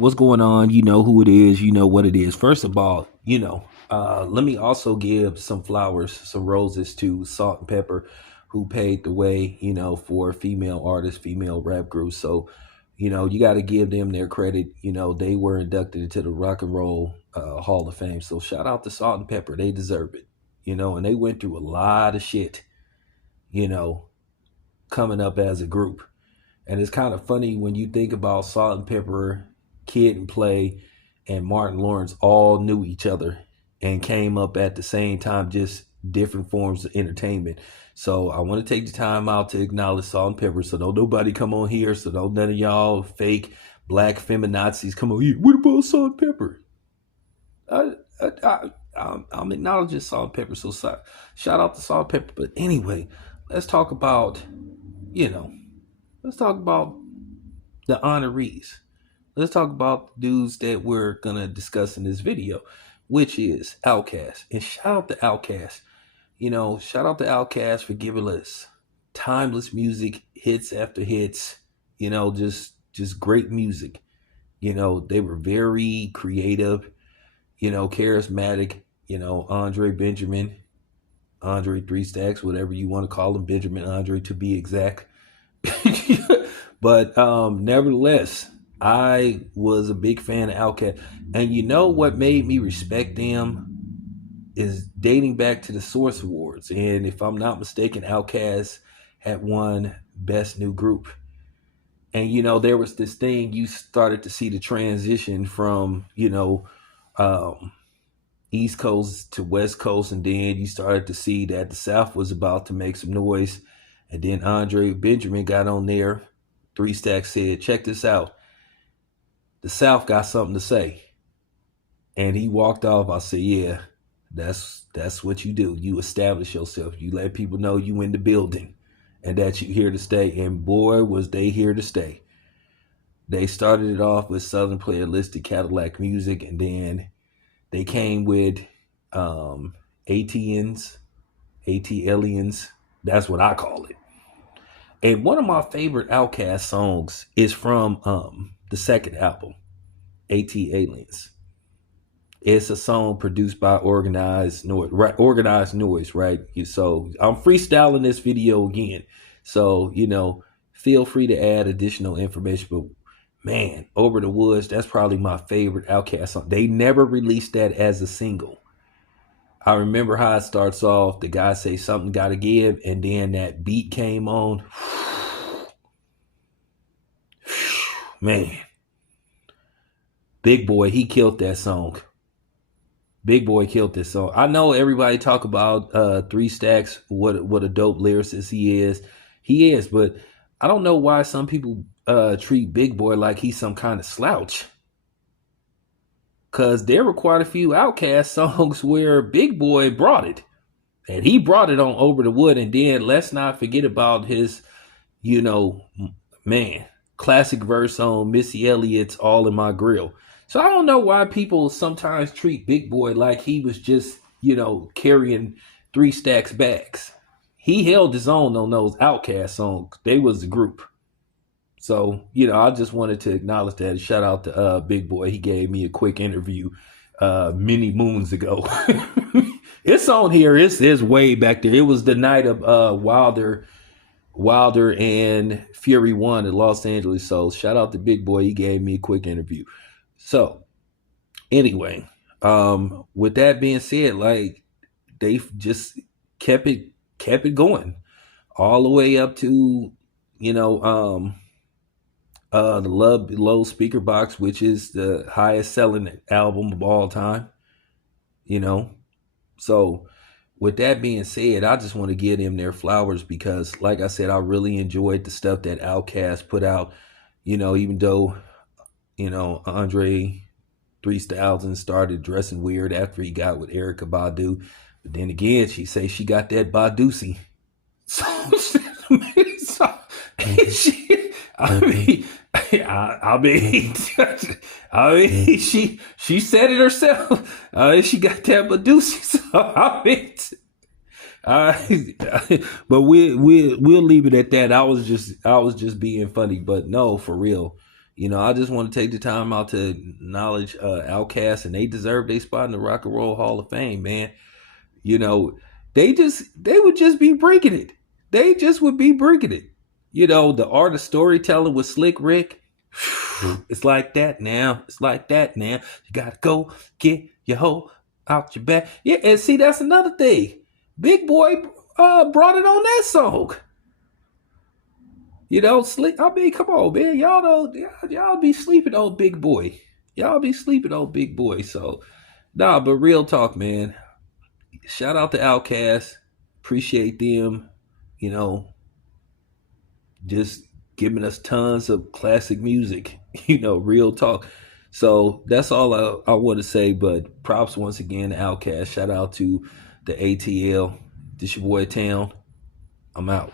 What's going on? You know who it is. You know what it is. First of all, let me also give some flowers, some roses to Salt-N-Pepa, who paved the way, for female artists, female rap groups. So, you got to give them their credit. They were inducted into the Rock and Roll Hall of Fame. So shout out to Salt-N-Pepa. They deserve it. And they went through a lot of shit, you know, coming up as a group. And it's kind of funny when you think about Salt-N-Pepa, Kid and Play, and Martin Lawrence all knew each other and came up at the same time, just different forms of entertainment. So I want to take the time out to acknowledge Salt-N-Pepa. So don't nobody come on here. So don't none of y'all fake black feminazis come on here. What about Salt-N-Pepa? I'm acknowledging Salt-N-Pepa. So shout out to Salt-N-Pepa. But anyway, let's talk about, you know, let's talk about the honorees. Let's talk about the dudes that we're going to discuss in this video, which is Outkast. And shout out to Outkast. Shout out to Outkast for giving us timeless music, hits after hits, just great music. They were very creative, charismatic, Andre Benjamin, Andre Three Stacks, whatever you want to call him, Benjamin Andre to be exact. But nevertheless, I was a big fan of Outkast. And you know what made me respect them is dating back to the Source Awards. And if I'm not mistaken, Outkast had won Best New Group. And, there was this thing, you started to see the transition from, East Coast to West Coast. And then you started to see that the South was about to make some noise. And then Andre Benjamin got on there. Three Stacks said, check this out. The South got something to say. And he walked off. I said, yeah, that's what you do. You establish yourself. You let people know you in the building and that you here to stay. And boy, was they here to stay. They started it off with Southern Playalistic Cadillac music. And then they came with ATNs, ATLians. That's what I call it. And one of my favorite Outkast songs is from the second album, AT Aliens. It's a song produced by Organized Noise, right? So I'm freestyling this video again. So, feel free to add additional information. But man, Over the Woods, that's probably my favorite Outkast song. They never released that as a single. I remember how it starts off. The guy say something gotta give, and then that beat came on. Man, Big Boy, he killed that song. Big Boy killed this song. I know everybody talk about Three Stacks, what a dope lyricist he is. He is, but I don't know why some people treat Big Boy like he's some kind of slouch. Because there were quite a few Outkast songs where Big Boy brought it. And he brought it on Over the Wood. And then let's not forget about his, classic verse on Missy Elliott's All in My Grill. So I don't know why people sometimes treat Big Boy like he was just, carrying Three Stacks bags. He held his own on those Outkast songs. They was the group. So, I just wanted to acknowledge that. Shout out to Big Boy. He gave me a quick interview many moons ago. It's on here. It's way back there. It was the night of Wilder and Fury 1 in Los Angeles. So shout out to Big Boy. He gave me a quick interview. So anyway, with that being said, like they just kept it going all the way up to, the Love Below Speaker Box, which is the highest selling album of all time. So with that being said, I just want to give them their flowers because, like I said, I really enjoyed the stuff that Outkast put out. Even though, Andre 3000 started dressing weird after he got with Erykah Badu. But then again, she say she got that Badusi. So she said it herself. She got that Badusi. But we'll leave it at that. I was just being funny, but no, for real. I just want to take the time out to acknowledge Outkast, and they deserve their spot in the Rock and Roll Hall of Fame, man. You know, they would just be breaking it. They just would be breaking it. The art of storytelling with Slick Rick. It's like that now. It's like that now. You gotta go get your hoe out your back. Yeah, and see, that's another thing. Big Boy brought it on that song. Sleep. I mean, come on, man. Y'all be sleeping on Big Boy. Y'all be sleeping on Big Boy. So, nah, but real talk, man. Shout out to Outkast. Appreciate them. You know, just giving us tons of classic music. Real talk. So that's all I want to say. But props once again to Outkast. Shout out to the ATL. This your boy Town. I'm out.